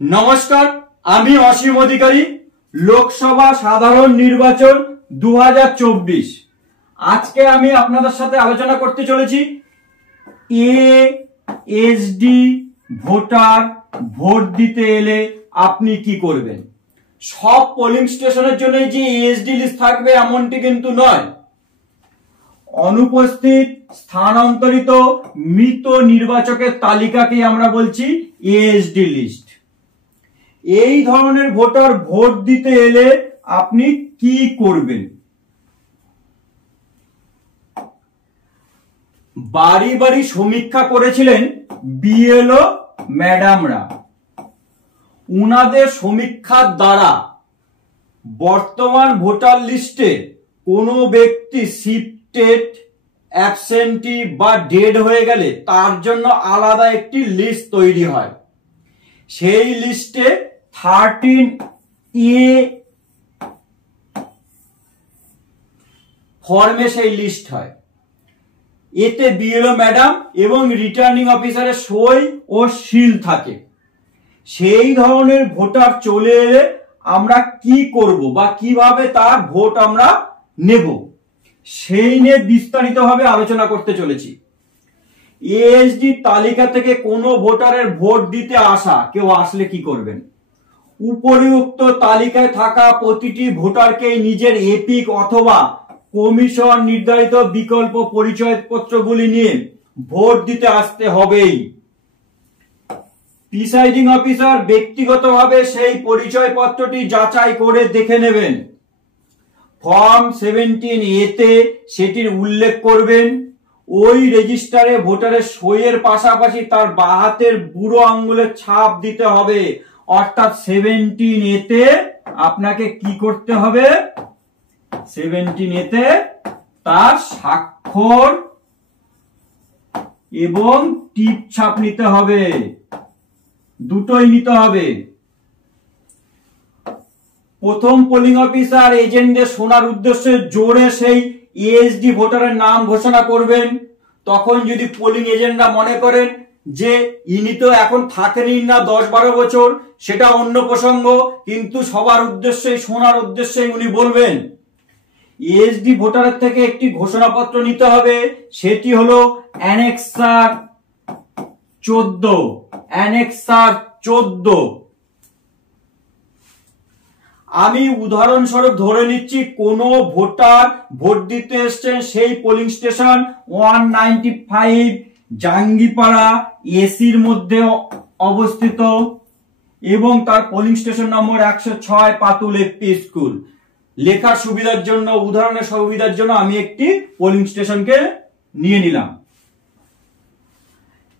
নমস্কার, আমি অসীম অধিকারী। লোকসভা সাধারণ নির্বাচন 2024। আজকে আমি আপনাদের সাথে আলোচনা করতে চলেছি এএসডি ভোটার ভোট দিতে এলে আপনি কি করবেন। সব পোলিং স্টেশনের জন্য যে এএসডি লিস্ট থাকবে এমনটি কিন্তু নয়। অনুপস্থিত, স্থানান্তরিত, মৃত নির্বাচকের তালিকাকে আমরা বলছি এএসডি লিস্ট। এই ধরনের ভোটার ভোট দিতে এলে আপনি কি করবেন? বাড়ি বাড়ি সমীক্ষা করেছিলেন বিএলও ম্যাডামরা। উনাদের সমীক্ষার দ্বারা বর্তমান ভোটার লিস্টে কোনো ব্যক্তি শিফটেড, অ্যাবসেন্টি বা ডেড হয়ে গেলে তার জন্য আলাদা একটি লিস্ট তৈরি হয়। সেই লিস্টে 13A ফর্মে সেই লিস্ট হয়। এতে বিএলও ম্যাডাম এবং রিটার্নিং অফিসারের সই ও সিল থাকে। সেই ধরনের ভোটার চলে এলে আমরা কি করব বা কিভাবে তার ভোট আমরা নেব, সেই নিয়ে বিস্তারিতভাবে আলোচনা করতে চলেছি। এএসডি তালিকা থেকে কোনো ভোটারের ভোট দিতে কেউ আসলে কি করবেন? উপরিউক্ত তালিকায় থাকা প্রতিটি ভোটারকে নিজের এপিক অথবা কমিশন নির্ধারিত বিকল্প পরিচয়পত্রগুলি নিয়ে ভোট দিতে আসতে হবেই। প্রিসাইডিং অফিসার ব্যক্তিগতভাবে সেই পরিচয়পত্রটি যাচাই করে দেখে নেবেন। ফর্ম 17A তে সেটির উল্লেখ করবেন। ওই রেজিস্টারে ভোটারের সইয়ের পাশাপাশি তার বাঁ হাতের বুড়ো আঙ্গুলের ছাপ দিতে হবে। অর্থাৎ 17A তে আপনাকে কি করতে হবে? 17A তে তার স্বাক্ষর এবং টিপ ছাপ নিতে হবে, দুটোই নিতে হবে। প্রথম পোলিং অফিসার এজেন্টদের শোনার উদ্দেশ্যে জোরে সেই এএসডি ভোটারের নাম ঘোষণা করবেন। তখন যদি পোলিং এজেন্টরা মনে করেন যে ইনি তো এখন থাকেনি না 10-12 বছর, সেটা অন্য প্রসঙ্গ, কিন্তু সবার উদ্দেশ্যে শোনার উদ্দেশ্যে উনি বলবেন। এএসডি ভোটারের থেকে একটি ঘোষণাপত্র নিতে হবে। সেটি হলো অ্যানেক্সার 14। আমি উদাহরণস্বরূপ ধরে নিচ্ছি কোন ভোটার ভোট দিতে এসছেন সেই পোলিং স্টেশন 195 জাঙ্গিপাড়া এসির মধ্যে অবস্থিত এবং তার পোলিং স্টেশন নম্বর 106 পাতুল এফপি স্কুল। লেখার সুবিধার জন্য, উদাহরণের সুবিধার জন্য আমি একটি পোলিং স্টেশনকে নিয়ে নিলাম।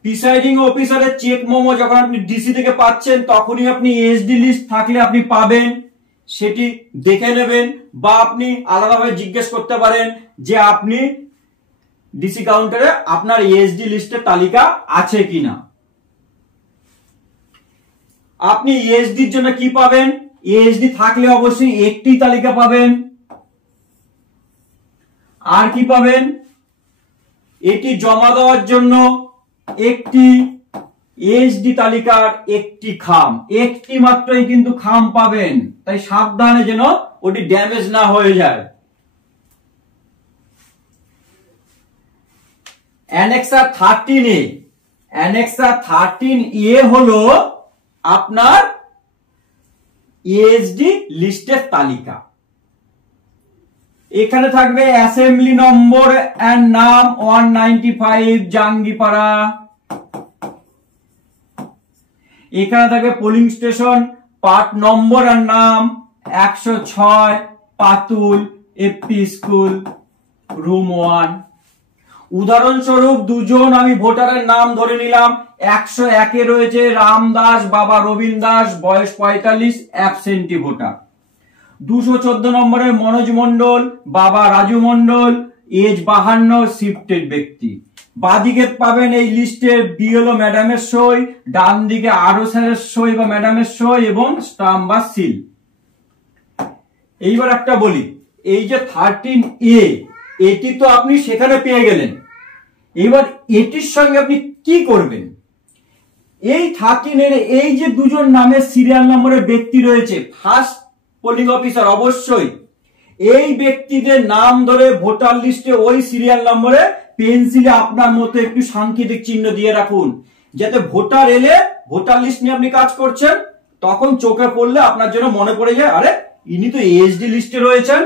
প্রিসাইডিং অফিসারের চেক মেমো যখন আপনি ডিসি থেকে পাচ্ছেন তখনই আপনি এএসডি লিস্ট থাকলে আপনি পাবেন, সেটি দেখে নেবেন। বা আপনি আলাদাভাবে জিজ্ঞেস করতে পারেন যে আপনি ডিসি কাউন্টারে আপনার এএসডি লিস্টের তালিকা আছে কিনা। আপনি এএসডির জন্য কি পাবেন? এএসডি থাকলে অবশ্যই একটি তালিকা পাবেন। আর কি পাবেন? এটি জমা দেওয়ার জন্য একটি এএসডি তালিকার একটি খাম, একটি মাত্রই কিন্তু খাম পাবেন, তাই সাবধানে যেন ওটি ড্যামেজ না হয়ে যায়। অ্যানেক্সার 13A হলো আপনার এএসডি লিস্টের তালিকা। এখানে থাকবে অ্যাসেম্বলি নম্বর এন্ড নাম 195 জাঙ্গিপাড়া। এখানে থাকবে পোলিং স্টেশন, পার্ট নম্বর আর নাম 106 পাতুল এফপি স্কুল, রুম 1। উদাহরণস্বরূপ দুজন আমি ভোটারের নাম ধরে নিলাম। 101 রয়েছে রামদাস বাবা রবীন দাস, বয়স 45, অ্যাবসেন্টি ভোটার। 214 নম্বরে মনোজ মন্ডল বাবা রাজু মন্ডল, এজ 52, শিফটেড ব্যক্তি। বাদিকে পাবেন এই লিস্টে বিএলও ম্যাডামের সই, ডান দিকে আরো স্যারের সই বা ম্যাডামের সই এবং স্টাম্প বা সিল। এইবার একটা বলি, এই যে 13A এটি তো আপনি সেখানে পেয়ে গেলেন। এবার এটির সঙ্গে আপনি কি করবেন? এই 13 এই যে দুজন নামের সিরিয়াল নম্বরের ব্যক্তি রয়েছে, ফার্স্ট পোলিং অফিসার, অবশ্যই এই ব্যক্তিদের নাম ধরে ভোটার লিস্টে ওই সিরিয়াল নম্বরে পেন্সিলে আপনার মতো একটু সাংকেতিক চিহ্ন দিয়ে রাখুন, যাতে ভোটার এলে ভোটার লিস্ট নিয়ে আপনি কাজ করছেন তখন চোখে পড়লে আপনার জন্য মনে পড়ে যায়, আরে ইনি তো এএসডি লিস্টে রয়েছেন।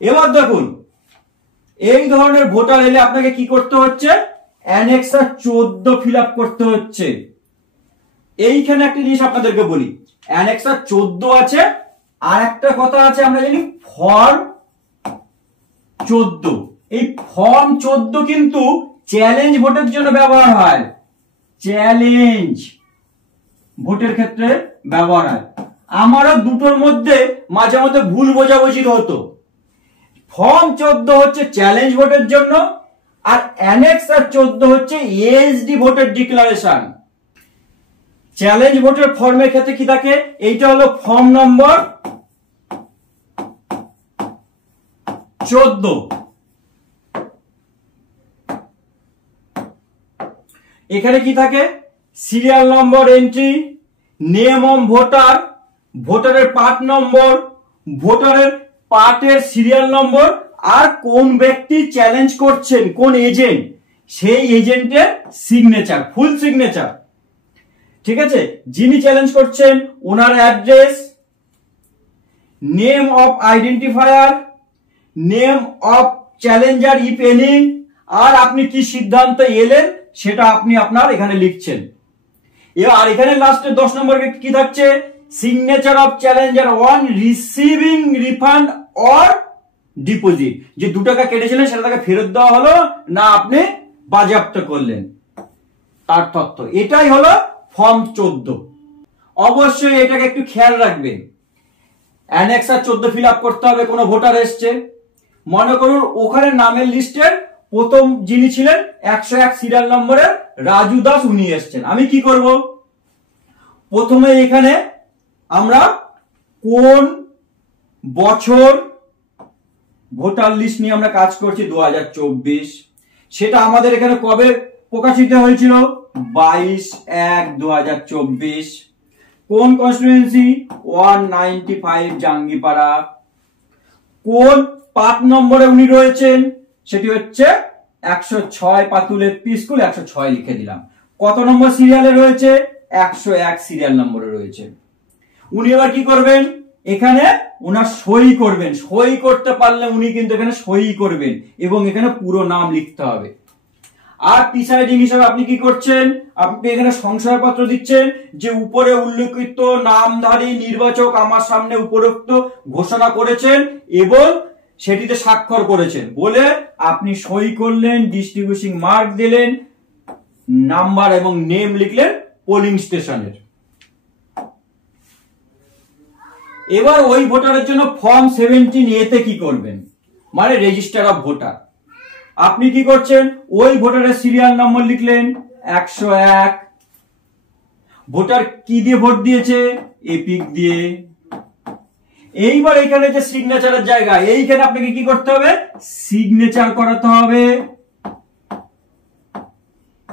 এবার দেখুন, এই ধরনের ভোটার এলে আপনাকে কি করতে হচ্ছে, অ্যানেক্সার 14 ফিল আপ করতে হচ্ছে। এইখানে একটা জিনিস আপনাদেরকে বলি, অ্যানেক্সার 14 আছে, আর একটা কথা আছে আমরা জানি ফর্ম 14। এই ফর্ম 14 কিন্তু চ্যালেঞ্জ ভোটের জন্য ব্যবহার হয়, চ্যালেঞ্জ ভোটের ক্ষেত্রে ব্যবহার হয়। আমারও দুটোর মধ্যে মাঝে মধ্যে ভুল বোঝাবুঝি হতো। ফর্ম 14 হচ্ছে চ্যালেঞ্জ ভোটের জন্য, আর অ্যানেক্সার 14 হচ্ছে এএসডি ভোটের ডিক্লারেশন। চ্যালেঞ্জ ভোটের ফর্মের ক্ষেত্রে কি থাকে, এইটা হলো ফর্ম নম্বর 14। এখানে কি থাকে, serial number entry, name of voter, ভোটারের পার্ট নম্বর, ভোটারের পার্টের সিরিয়াল নম্বর, আর কোন ব্যক্তি চ্যালেঞ্জ করছেন, কোন এজেন্ট, সেই এজেন্টের সিগনেচার, ফুল সিগনেচার। ঠিক আছে, যিনি চ্যালেঞ্জ করছেন ওনার address, name of identifier, name of challenger if any, আর আপনি কি সিদ্ধান্ত এলেন সেটা আপনি আপনার এখানে লিখছেন। আর এখানে লাস্টে 10 নম্বর কি থাকছে, signature of Challenger on receiving refund or deposit, যে 2 টাকা কেটেছিলেন সেটা তাকে ফেরত দেওয়া হলো না আপনি বাজেয়াপ্ত করলেন, তার তথ্য। এটাই হলো ফর্ম 14। অবশ্যই এটাকে একটু খেয়াল রাখবেন, অ্যানেক্সার 14 ফিল আপ করতে হবে। কোনো ভোটার এসছে, মনে করুন ওখানে নামের লিস্টের প্রথম যিনি ছিলেন 101 সিরিয়াল নম্বরের রাজু দাস, উনি এসছেন। আমি কি করব, প্রথমে এখানে আমরা কোন বছর ভোটার লিস্ট নিয়ে আমরা কাজ করছি, 2024, সেটা আমাদের এখানে কবে প্রকাশিত হয়েছিল, 22/1/2024। কোন কনস্টিটিউয়েন্সি, 195 জাঙ্গিপাড়া। কোন পার্ট নম্বরে উনি রয়েছেন, সেটি হচ্ছে 106 পাতুলের পি স্কুল, 106 লিখে দিলাম। কত নম্বর সিরিয়ালে রয়েছে, 101 সিরিয়াল নম্বরে রয়েছে। উনি এবার কি করবেন, এখানে ওনার সই করবেন, সই করতে পারলে উনি কিন্তু এখানে সই করবেন এবং এখানে পুরো নাম লিখতে হবে। আর প্রিসাইডিং হিসেবে আপনি কি করছেন, আপনি এখানে সংশয়পত্র দিচ্ছেন যে উপরে উল্লেখিত নামধারী নির্বাচক আমার সামনে উপরোক্ত ঘোষণা করেছেন এবং সেটিতে স্বাক্ষর করেছেন বলে আপনি সই করলেন, ডিস্ট্রিবিউশন মার্ক দিলেন, নাম্বার এবং নেম লিখলেন পোলিং স্টেশনের। এবার ওই ভোটারের জন্য ফর্ম 17A তে কি করবেন, মানে রেজিস্টার অফ ভোটার। আপনি কি করছেন, ওই ভোটারের সিরিয়াল নম্বর লিখলেন 101, ভোটার কি দিয়ে ভোট দিয়েছে, এপিক দিয়ে। এইবার এখানে যে সিগনেচারের জায়গা, এইখানে আপনাকে কি করতে হবে, সিগনেচার করাতে হবে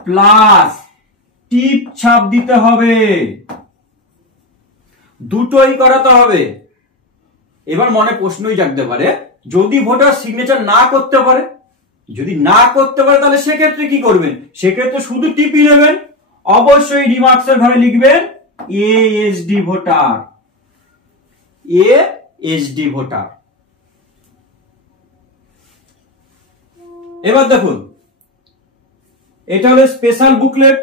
প্লাস টিপ ছাপ দিতে হবে, দুটোই করাতে হবে। এবার মনে প্রশ্নই জাগতে পারে, যদি ভোটার সিগনেচার না করতে পারে, যদি না করতে পারে তাহলে সেক্ষেত্রে কি করবেন, সেক্ষেত্রে শুধু টিপি নেবেন। অবশ্যই রিমার্কসের ঘরে লিখবেন এএসডি ভোটার, এএসডি ভোটার। এবার দেখুন, এটা হলো স্পেশাল বুকলেট।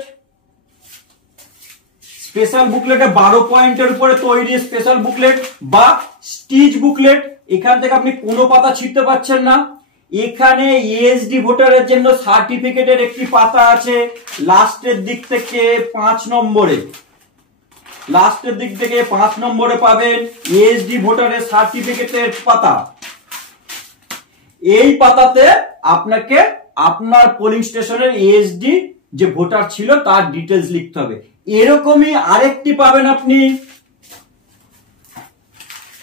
স্পেশাল বুকলেটে 12 পয়েন্টের উপরে তৈরি স্পেশাল বুকলেট বা স্টিচ বুকলেট। এখান থেকে আপনি কোনো পাতা ছিঁড়তে পারছেন না। এখানে এএসডি ভোটারের জন্য সার্টিফিকেটের একটি পাতা আছে লাস্টের দিক থেকে 5 নম্বরে, লাস্টের দিক থেকে 5 নম্বরে পাবেন এএসডি ভোটারের সার্টিফিকেটের পাতা। এই পাতাতে আপনাকে আপনার পোলিং স্টেশনের এএসডি যে ভোটার ছিল তার ডিটেলস লিখতে হবে। এরকমই আরেকটি পাবেন আপনি,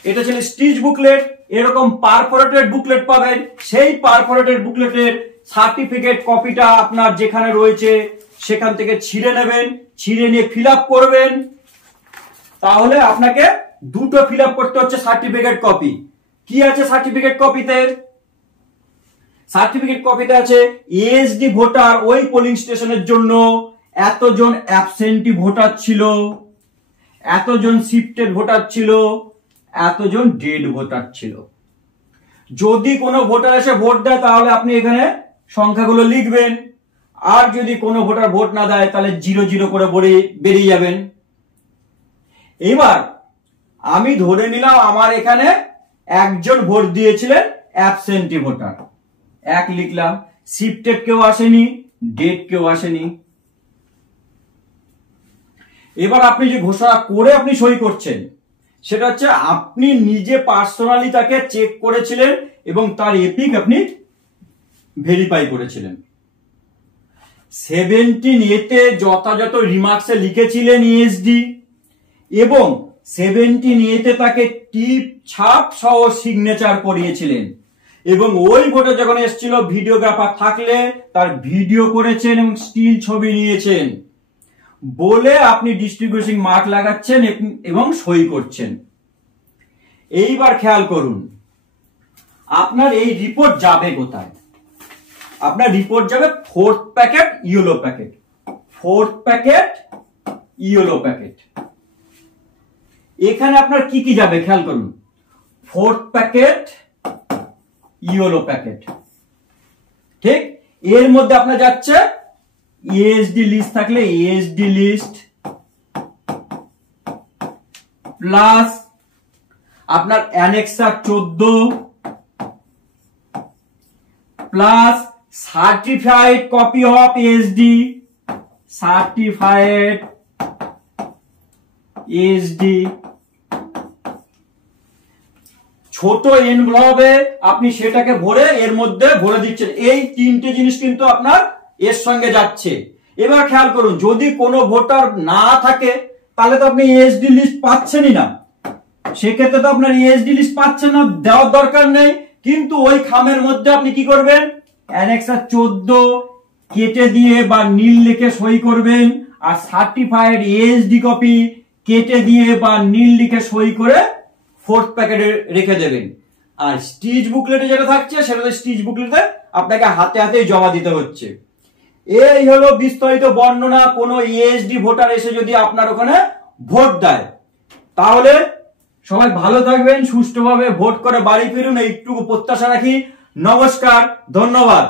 এটা ছিল স্টিচ বুকলেট। এরকম পারফোরেটেড বুকলেট পাবেন, সেই পারফোরেটেড বুকলেটের সার্টিফিকেট কপিটা আপনার যেখানে রয়েছে সেখান থেকে ছিঁড়ে নেবেন, ছিঁড়ে নিয়ে ফিল আপ করবেন। তাহলে আপনাকে দুটো ফিল আপ করতে হচ্ছে সার্টিফিকেট কপি। কি আছে সার্টিফিকেট কপিতে? সার্টিফিকেট কপিতে আছে এএসডি ভোটার ওই পোলিং স্টেশনের জন্য এতজন অ্যাবসেন্টি ভোটার ছিল, এতজন শিফটেড ভোটার ছিল, এতজন ডেড ভোটার ছিল। যদি কোনো ভোটার এসে ভোট দেয় তাহলে আপনি এখানে সংখ্যাগুলো লিখবেন, আর যদি কোনো ভোটার ভোট না দেয় তাহলে 0 করে বেরিয়ে যাবেন। এবার আমি ধরে নিলাম আমার এখানে একজন ভোট দিয়েছিলেন অ্যাবসেন্টি ভোটার, 1 লিখলাম। শিফটেড কেউ আসেনি, ডেড কেউ আসেনি। এবার আপনি যে ঘোষণা করে আপনি সই করছেন সেটা হচ্ছে আপনি নিজে পার্সোনালি তাকে চেক করেছিলেন এবং তার এপিক আপনি ভেরিফাই করেছিলেন। 17A তে যথাযথ রিমার্কসে লিখেছিলেন ইএসডি এবং 17A তে তাকে টিপ ছাপ সহ সিগনেচার করিয়েছিলেন এবং ওই ভোটে যখন এসেছিল ভিডিওগ্রাফার থাকলে তার ভিডিও করেছেন এবং স্টিল ছবি নিয়েছেন বলে আপনি ডিস্ট্রিবিউশন মার্ক লাগাচ্ছেন এবং সই করছেন। এইবার খেয়াল করুন আপনার এই রিপোর্ট যাবে কোথায়? আপনার রিপোর্ট যাবে 4th packet yellow packet, 4th packet yellow packet. এখানে আপনার কি কি যাবে খেয়াল করুন। 4th প্যাকেট ইয়েলো প্যাকেট, ঠিক। এর মধ্যে আপনার যাচ্ছে ইএসডি লিস্ট থাকলে ইএসডি লিস্ট প্লাস আপনার annexure 14 plus certified copy of SD, certified SD. ছোট এনভেলপে আপনি সেটাকে ভরে এর মধ্যে ভরে দিচ্ছেন। এই 3টে জিনিস কিন্তু আপনার এর সঙ্গে যাচ্ছে। এবার খেয়াল করুন যদি কোনো ভোটার না থাকে তাহলে তো আপনি এসডি লিস্ট পাচ্ছেনই না, সেক্ষেত্রে তো আপনার এসডি লিস্ট পাচ্ছেন না, দেওয়ার দরকার নেই। কিন্তু ওই খামের মধ্যে আপনি কি করবেন, অ্যানেক্সার 14 কেটে দিয়ে বা নীল লিখে সই করবেন আর সার্টিফাইড এসডি কপি কেটে দিয়ে বা নীল লিখে সই করে 4th প্যাকেটে রেখে দেবেন। আর স্টিচ বুকলেটে যেটা থাকছে সেটা স্টিচ বুকলেটে আপনাকে হাতে হাতে জমা দিতে হচ্ছে। এই হলো বিস্তারিত বর্ণনা। কোনো ইএসডি ভোটার এসে যদি আপনার ওখানে ভোট দেয় তাহলে সবাই ভালো থাকবেন, সুষ্ঠুভাবে ভোট করে বাড়ি ফিরুন, এইটুকু প্রত্যাশা রাখি। নমস্কার, ধন্যবাদ।